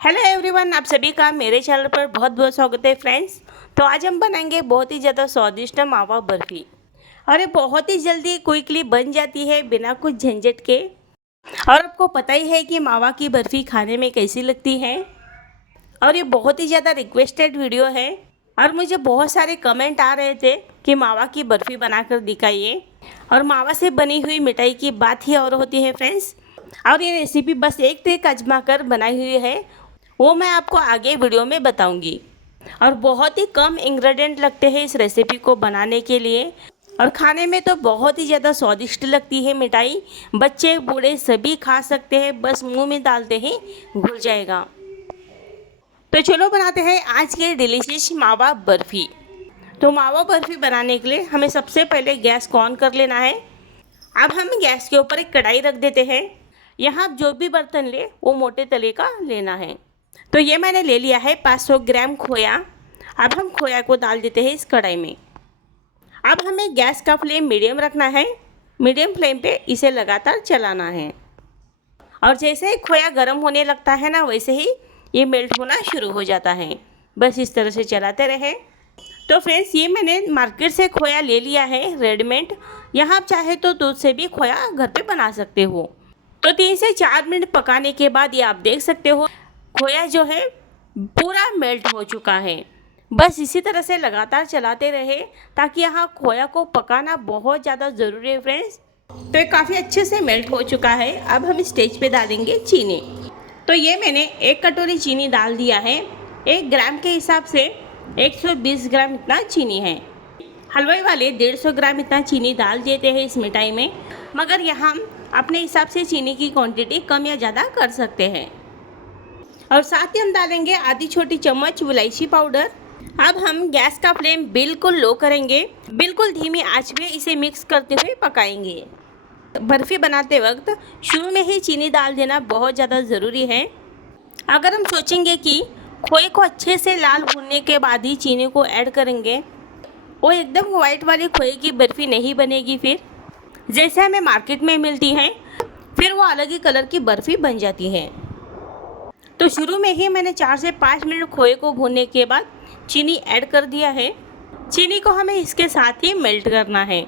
Hello everyone, आप सभी का मेरे चैनल पर बहुत बहुत स्वागत है फ्रेंड्स। तो आज हम बनाएंगे बहुत ही ज़्यादा स्वादिष्ट मावा बर्फ़ी और ये बहुत ही जल्दी क्विकली बन जाती है बिना कुछ झंझट के। और आपको पता ही है कि मावा की बर्फ़ी खाने में कैसी लगती है और ये बहुत ही ज़्यादा रिक्वेस्टेड वीडियो है और मुझे बहुत सारे कमेंट आ रहे थे कि मावा की बर्फ़ी बनाकर दिखाइए। और मावा से बनी हुई मिठाई की बात ही और होती है फ्रेंड्स। और ये रेसिपी बस एक ट्रिक आजमा कर बनाई हुई है, वो मैं आपको आगे वीडियो में बताऊंगी। और बहुत ही कम इंग्रेडिएंट लगते हैं इस रेसिपी को बनाने के लिए और खाने में तो बहुत ही ज़्यादा स्वादिष्ट लगती है मिठाई। बच्चे बूढ़े सभी खा सकते हैं, बस मुंह में डालते ही घुल जाएगा। तो चलो बनाते हैं आज के डिलीशियस मावा बर्फ़ी। तो मावा बर्फ़ी बनाने के लिए हमें सबसे पहले गैस को ऑन कर लेना है। अब हम गैस के ऊपर एक कढ़ाई रख देते हैं। यहाँ आप जो भी बर्तन ले वो मोटे तले का लेना है। तो ये मैंने ले लिया है 500 ग्राम खोया। अब हम खोया को डाल देते हैं इस कढ़ाई में। अब हमें गैस का फ्लेम मीडियम रखना है। मीडियम फ्लेम पे इसे लगातार चलाना है और जैसे ही खोया गर्म होने लगता है ना, वैसे ही ये मेल्ट होना शुरू हो जाता है। बस इस तरह से चलाते रहें। तो फ्रेंड्स, ये मैंने मार्केट से खोया ले लिया है रेडीमेड। यहाँ आप चाहे तो दूध से भी खोया घर पे बना सकते हो। तो 3 से 4 मिनट पकाने के बाद ये आप देख सकते हो खोया जो है पूरा मेल्ट हो चुका है। बस इसी तरह से लगातार चलाते रहे ताकि यहाँ खोया को पकाना बहुत ज़्यादा ज़रूरी है फ्रेंड्स। तो ये काफ़ी अच्छे से मेल्ट हो चुका है। अब हम स्टेज पे डालेंगे चीनी। तो ये मैंने 1 कटोरी चीनी डाल दिया है। 1 ग्राम के हिसाब से 120 ग्राम इतना चीनी है। हलवाई वाले 150 ग्राम इतना चीनी डाल देते हैं इस मिठाई में, मगर यहाँ अपने हिसाब से चीनी की क्वांटिटी कम या ज़्यादा कर सकते हैं। और साथ ही हम डालेंगे आधी छोटी चम्मच इलायची पाउडर। अब हम गैस का फ्लेम बिल्कुल लो करेंगे, बिल्कुल धीमी आंच में इसे मिक्स करते हुए पकाएंगे। बर्फ़ी बनाते वक्त शुरू में ही चीनी डाल देना बहुत ज़्यादा ज़रूरी है। अगर हम सोचेंगे कि खोए को अच्छे से लाल भूनने के बाद ही चीनी को ऐड करेंगे, वो एकदम वाइट वाली खोए की बर्फ़ी नहीं बनेगी। फिर जैसे हमें मार्केट में मिलती है, फिर वो अलग ही कलर की बर्फ़ी बन जाती है। तो शुरू में ही मैंने 4 से 5 मिनट खोए को भूनने के बाद चीनी ऐड कर दिया है। चीनी को हमें इसके साथ ही मेल्ट करना है।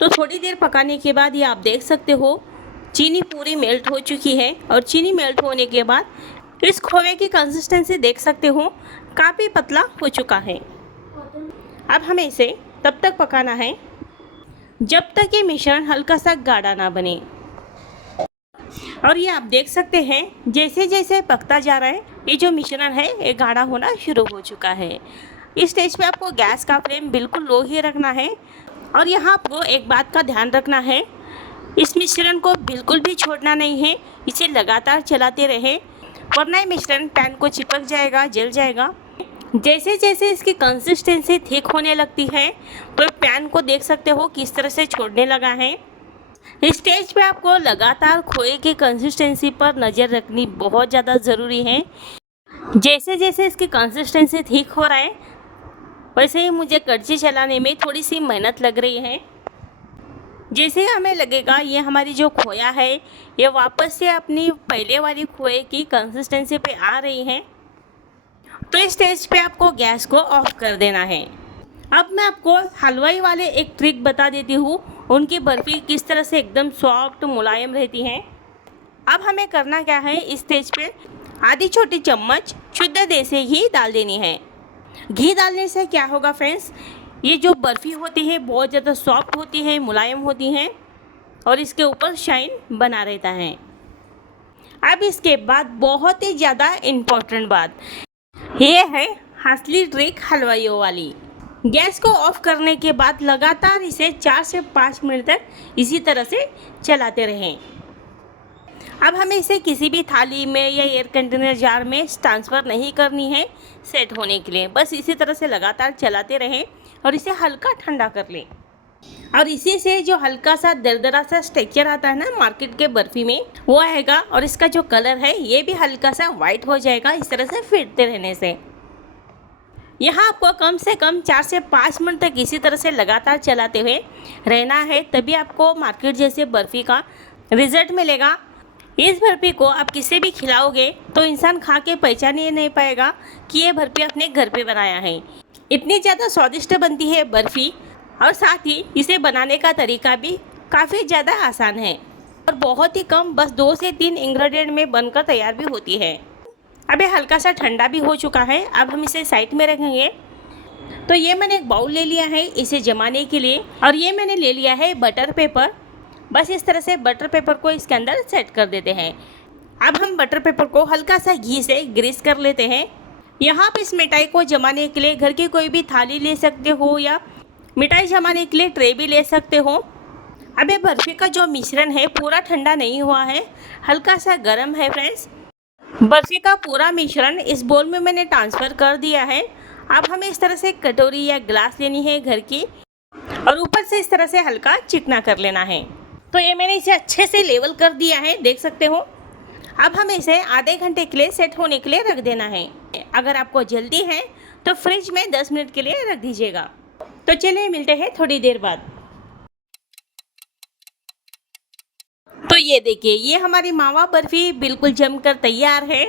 तो थोड़ी देर पकाने के बाद ये आप देख सकते हो चीनी पूरी मेल्ट हो चुकी है। और चीनी मेल्ट होने के बाद इस खोए की कंसिस्टेंसी देख सकते हो काफ़ी पतला हो चुका है। अब हमें इसे तब तक पकाना है जब तक ये मिश्रण हल्का सा गाढ़ा ना बने। और ये आप देख सकते हैं जैसे जैसे पकता जा रहा है ये जो मिश्रण है ये गाढ़ा होना शुरू हो चुका है। इस स्टेज पे आपको गैस का फ्लेम बिल्कुल लो ही रखना है। और यहाँ आपको एक बात का ध्यान रखना है, इस मिश्रण को बिल्कुल भी छोड़ना नहीं है। इसे लगातार चलाते रहे, वरना ये मिश्रण पैन को चिपक जाएगा, जल जाएगा। जैसे जैसे इसकी कंसिस्टेंसी थिक होने लगती है तो पैन को देख सकते हो किस तरह से छोड़ने लगा है। इस स्टेज पे आपको लगातार खोए की कंसिस्टेंसी पर नज़र रखनी बहुत ज़्यादा ज़रूरी है। जैसे जैसे इसकी कंसिस्टेंसी ठीक हो रहा है, वैसे ही मुझे कड़छी चलाने में थोड़ी सी मेहनत लग रही है। जैसे ही हमें लगेगा ये हमारी जो खोया है ये वापस से अपनी पहले वाली खोए की कंसिस्टेंसी पे आ रही है, तो इस स्टेज पे आपको गैस को ऑफ कर देना है। अब मैं आपको हलवाई वाले एक ट्रिक बता देती हूँ, उनकी बर्फ़ी किस तरह से एकदम सॉफ्ट मुलायम रहती है। अब हमें करना क्या है, इस स्टेज पे आधी छोटी चम्मच शुद्ध देसी घी डाल देनी है। घी डालने से क्या होगा फ्रेंड्स, ये जो बर्फ़ी होती है बहुत ज़्यादा सॉफ्ट होती है, मुलायम होती है और इसके ऊपर शाइन बना रहता है। अब इसके बाद बहुत ही ज़्यादा इम्पोर्टेंट बात ये है, असली ट्रिक हलवाइयों वाली। गैस को ऑफ करने के बाद लगातार इसे 4 से 5 मिनट तक इसी तरह से चलाते रहें। अब हमें इसे किसी भी थाली में या एयर कंटेनर जार में ट्रांसफ़र नहीं करनी है सेट होने के लिए। बस इसी तरह से लगातार चलाते रहें और इसे हल्का ठंडा कर लें। और इसी से जो हल्का सा दरदरा सा टेक्सचर आता है ना मार्केट के बर्फ़ी में, वो आएगा और इसका जो कलर है ये भी हल्का सा वाइट हो जाएगा इस तरह से फेंटते रहने से। यहाँ आपको कम से कम 4 से 5 मिनट तक इसी तरह से लगातार चलाते हुए रहना है, तभी आपको मार्केट जैसे बर्फ़ी का रिज़ल्ट मिलेगा। इस बर्फी को आप किसे भी खिलाओगे तो इंसान खा के पहचान ही नहीं पाएगा कि ये बर्फी अपने घर पे बनाया है। इतनी ज़्यादा स्वादिष्ट बनती है बर्फी, और साथ ही इसे बनाने का तरीका भी काफ़ी ज़्यादा आसान है और बहुत ही कम, बस 2 से 3 इंग्रेडिएंट में बनकर तैयार भी होती है। अब ये हल्का सा ठंडा भी हो चुका है। अब हम इसे साइड में रखेंगे। तो ये मैंने एक बाउल ले लिया है इसे जमाने के लिए, और ये मैंने ले लिया है बटर पेपर। बस इस तरह से बटर पेपर को इसके अंदर सेट कर देते हैं। अब हम बटर पेपर को हल्का सा घी से ग्रीस कर लेते हैं। यहाँ पे इस मिठाई को जमाने के लिए घर की कोई भी थाली ले सकते हो या मिठाई जमाने के लिए ट्रे भी ले सकते हो। अब ये बर्फ़ी का जो मिश्रण है पूरा ठंडा नहीं हुआ है, हल्का सा गर्म है फ्रेंड्स। बर्फ़ी का पूरा मिश्रण इस बोल में मैंने ट्रांसफ़र कर दिया है। अब हमें इस तरह से कटोरी या ग्लास लेनी है घर की, और ऊपर से इस तरह से हल्का चिकना कर लेना है। तो ये मैंने इसे अच्छे से लेवल कर दिया है, देख सकते हो। अब हमें इसे आधे घंटे के लिए सेट होने के लिए रख देना है। अगर आपको जल्दी है तो फ्रिज में 10 मिनट के लिए रख दीजिएगा। तो चलिए मिलते हैं थोड़ी देर बाद। तो ये देखिए, ये हमारी मावा बर्फ़ी बिल्कुल जमकर तैयार है।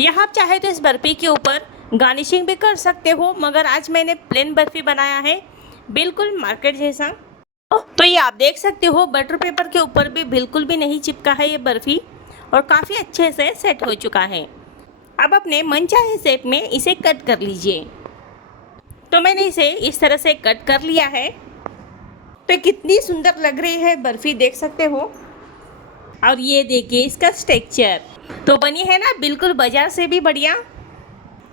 यहाँ आप चाहे तो इस बर्फ़ी के ऊपर गार्निशिंग भी कर सकते हो, मगर आज मैंने प्लेन बर्फ़ी बनाया है, बिल्कुल मार्केट जैसा। तो ये आप देख सकते हो बटर पेपर के ऊपर भी बिल्कुल भी नहीं चिपका है ये बर्फ़ी, और काफ़ी अच्छे से सेट हो चुका है। अब अपने मनचाहे शेप में इसे कट कर लीजिए। तो मैंने इसे इस तरह से कट कर लिया है। तो कितनी सुंदर लग रही है बर्फ़ी, देख सकते हो। और ये देखिए इसका टेक्सचर तो बनी है ना बिल्कुल बाजार से भी बढ़िया।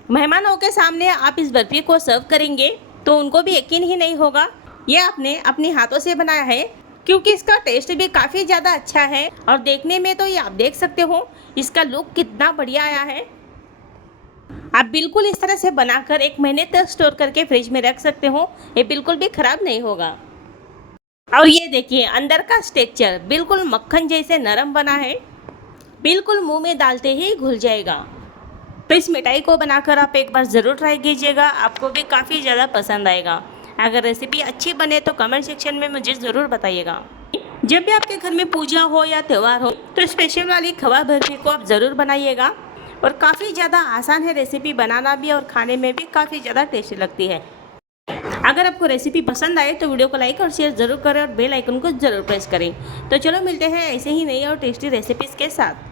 मेहमानों के सामने आप इस बर्फ़ी को सर्व करेंगे तो उनको भी यकीन ही नहीं होगा ये आपने अपने हाथों से बनाया है, क्योंकि इसका टेस्ट भी काफ़ी ज़्यादा अच्छा है। और देखने में तो ये आप देख सकते हो इसका लुक कितना बढ़िया आया है। आप बिल्कुल इस तरह से बनाकर 1 महीने तक स्टोर करके फ्रिज में रख सकते हो, ये बिल्कुल भी ख़राब नहीं होगा। और ये देखिए अंदर का टेक्सचर बिल्कुल मक्खन जैसे नरम बना है, बिल्कुल मुंह में डालते ही घुल जाएगा। तो इस मिठाई को बनाकर आप एक बार ज़रूर ट्राई कीजिएगा, आपको भी काफ़ी ज़्यादा पसंद आएगा। अगर रेसिपी अच्छी बने तो कमेंट सेक्शन में मुझे ज़रूर बताइएगा। जब भी आपके घर में पूजा हो या त्यौहार हो तो स्पेशल वाली खवा बर्फ़ी को आप ज़रूर बनाइएगा, और काफ़ी ज़्यादा आसान है रेसिपी बनाना भी, और खाने में भी काफ़ी ज़्यादा टेस्टी लगती है। अगर आपको रेसिपी पसंद आए तो वीडियो को लाइक और शेयर ज़रूर करें, और बेल आइकन को ज़रूर प्रेस करें। तो चलो मिलते हैं ऐसे ही नई और टेस्टी रेसिपीज़ के साथ।